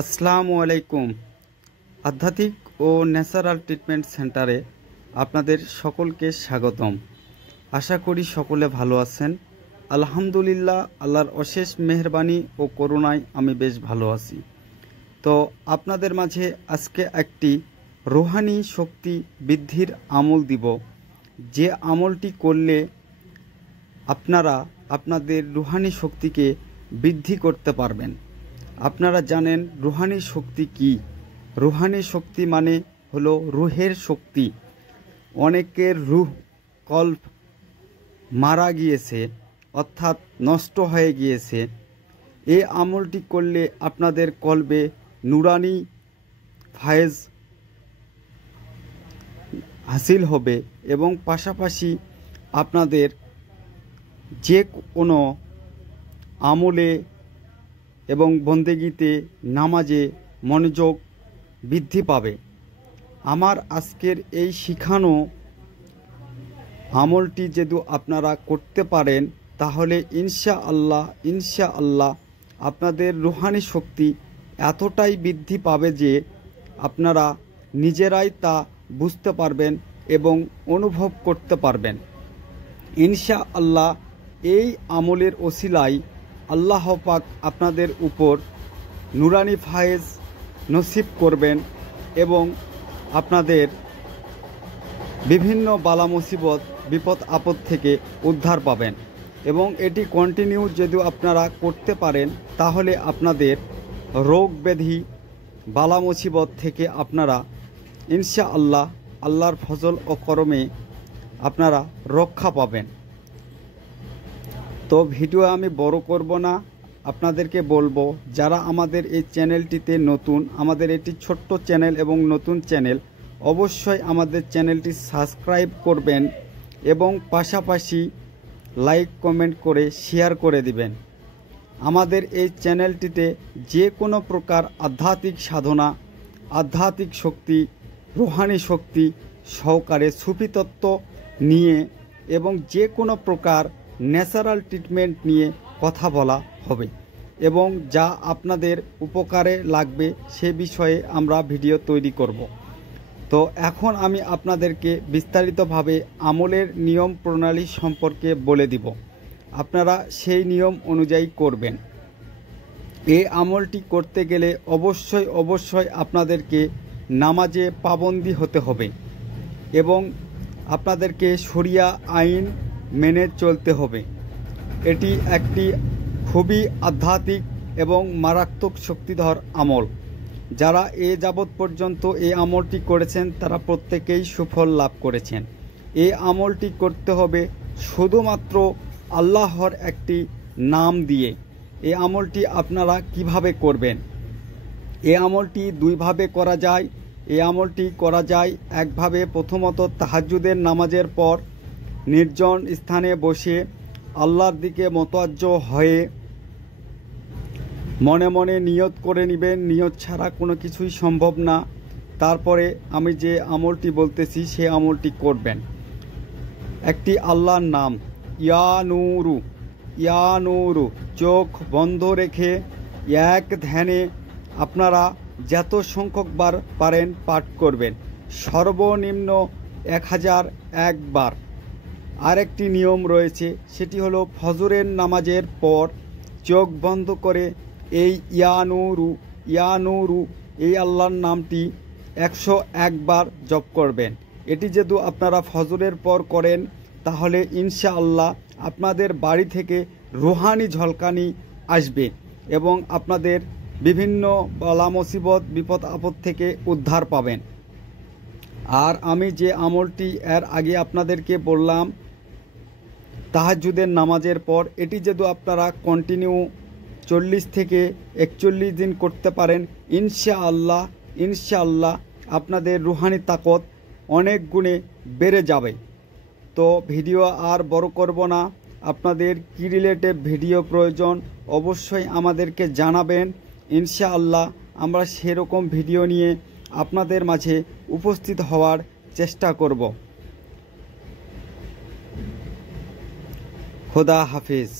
আসসালামু আলাইকুম। আধ্যাত্মিক ও ন্যাচারাল ট্রিটমেন্ট সেন্টারে আপনাদের সকলকে স্বাগতম। আশা করি সকলে ভালো আছেন। আলহামদুলিল্লাহ, আল্লাহর অশেষ মেহেরবানি ও করুণায় আমি বেশ ভালো আছি। তো আপনাদের মাঝে আজকে একটি রুহানি শক্তি বৃদ্ধির আমল দিব, যে আমলটি করলে আপনারা আপনাদের রুহানি শক্তিকে বৃদ্ধি করতে পারবেন। আপনারা জানেন রুহানি শক্তি কি? রুহানি শক্তি মানে হলো রুহের শক্তি। অনেকের রুহ কল্প মারা গিয়েছে, অর্থাৎ নষ্ট হয়ে গিয়েছে। এই আমলটি করলে আপনাদের কলবে নুরানি ফায়েজ হাসিল হবে এবং পাশাপাশি আপনাদের যে কোনো আমলে এবং বন্দেগীতে নামাজে মনোযোগ বৃদ্ধি পাবে। আমার আজকের এই শিখানো আমলটি যদি আপনারা করতে পারেন তাহলে ইনশাআল্লাহ আপনাদের রুহানি শক্তি এতটাই বৃদ্ধি পাবে যে আপনারা নিজেরাই তা বুঝতে পারবেন এবং অনুভব করতে পারবেন। ইনশাআল্লাহ এই আমলের ওসিলায় আল্লাহ পাক আপনাদের উপর নুরানি ফায়েজ নসিব করবেন এবং আপনাদের বিভিন্ন বালা মুসিবত বিপদ আপদ থেকে উদ্ধার পাবেন। এবং এটি কন্টিনিউ যদি আপনারা করতে পারেন তাহলে আপনাদের রোগ ব্যাধি বালা মুসিবত থেকে আপনারা ইনশাআল্লাহ আল্লাহর ফজল ও করমে আপনারা রক্ষা পাবেন। তো ভিডিও আমি বড় করব না, আপনাদেরকে বলবো যারা আমাদের এই চ্যানেলটিতে নতুন, আমাদের এটি ছোট্ট চ্যানেল এবং নতুন চ্যানেল, অবশ্যই আমাদের চ্যানেলটি সাবস্ক্রাইব করবেন এবং পাশাপাশি লাইক কমেন্ট করে শেয়ার করে দিবেন। আমাদের এই চ্যানেলটিতে যে কোনো প্রকার আধ্যাত্মিক সাধনা, আধ্যাত্মিক শক্তি, রুহানি শক্তি সহকারে সুফি তত্ত্ব নিয়ে এবং যে কোনো প্রকার ন্যাচারাল ট্রিটমেন্ট নিয়ে কথা বলা হবে এবং যা আপনাদের উপকারে লাগবে সে বিষয়ে আমরা ভিডিও তৈরি করব। তো এখন আমি আপনাদেরকে বিস্তারিতভাবে আমলের নিয়ম প্রণালী সম্পর্কে বলে দিব, আপনারা সেই নিয়ম অনুযায়ী করবেন। এই আমলটি করতে গেলে অবশ্যই আপনাদেরকে নামাজে পাবন্দি হতে হবে এবং আপনাদেরকে শরিয়া আইন মেনে চলতে হবে। এটি একটি খুবই আধ্যাত্মিক এবং মারাত্মক শক্তিধর আমল। যারা এ যাবৎ পর্যন্ত এই আমলটি করেছেন তারা প্রত্যেকেই সুফল লাভ করেছেন। এই আমলটি করতে হবে শুধুমাত্র আল্লাহর একটি নাম দিয়ে। এই আমলটি আপনারা কিভাবে করবেন? এই আমলটি দুইভাবে করা যায়। এই আমলটি করা যায় একভাবে, প্রথমত তাহাজ্জুদের নামাজের পর নির্জন স্থানে বসে আল্লাহর দিকে মোতাজ্জ হয়ে মনে মনে নিয়ত করে নেবেন। নিয়ত ছাড়া কোনো কিছুই সম্ভব না। তারপরে আমি যে আমলটি বলতেছি সে আমলটি করবেন। একটি আল্লাহর নাম ইয়া নূরু চোখ বন্ধ রেখে এক ধ্যানে আপনারা যত সংখ্যকবার পারেন পাঠ করবেন, সর্বনিম্ন 1001 বার। আরেকটি নিয়ম রয়েছে, সেটি হলো ফজরের নামাজের পর চোখ বন্ধ করে এই ইয়া নূরু এই আল্লাহর নামটি 101 বার জপ করবেন। এটি যদি আপনারা ফজরের পর করেন তাহলে ইনশাআল্লাহ আপনাদের বাড়ি থেকে রুহানি ঝলকানি আসবে এবং আপনাদের বিভিন্ন বালা মুসিবত বিপদ আপদ থেকে উদ্ধার পাবেন। আর আমি যে আমলটি এর আগে আপনাদেরকে বললাম তাহাজ্জুদের নামাজের পর, এটি যদি আপনারা কন্টিনিউ 40 থেকে 41 দিন করতে পারেন ইনশাআল্লাহ আপনাদের রুহানি তাকত অনেক গুণে বেড়ে যাবে। তো ভিডিও আর বড় করব না। আপনাদের কি রিলেটেড ভিডিও প্রয়োজন অবশ্যই আমাদেরকে জানাবেন। ইনশাআল্লাহ আমরা সেরকম ভিডিও নিয়ে আপনাদের মাঝে উপস্থিত হওয়ার চেষ্টা করব। খোদা হাফিজ।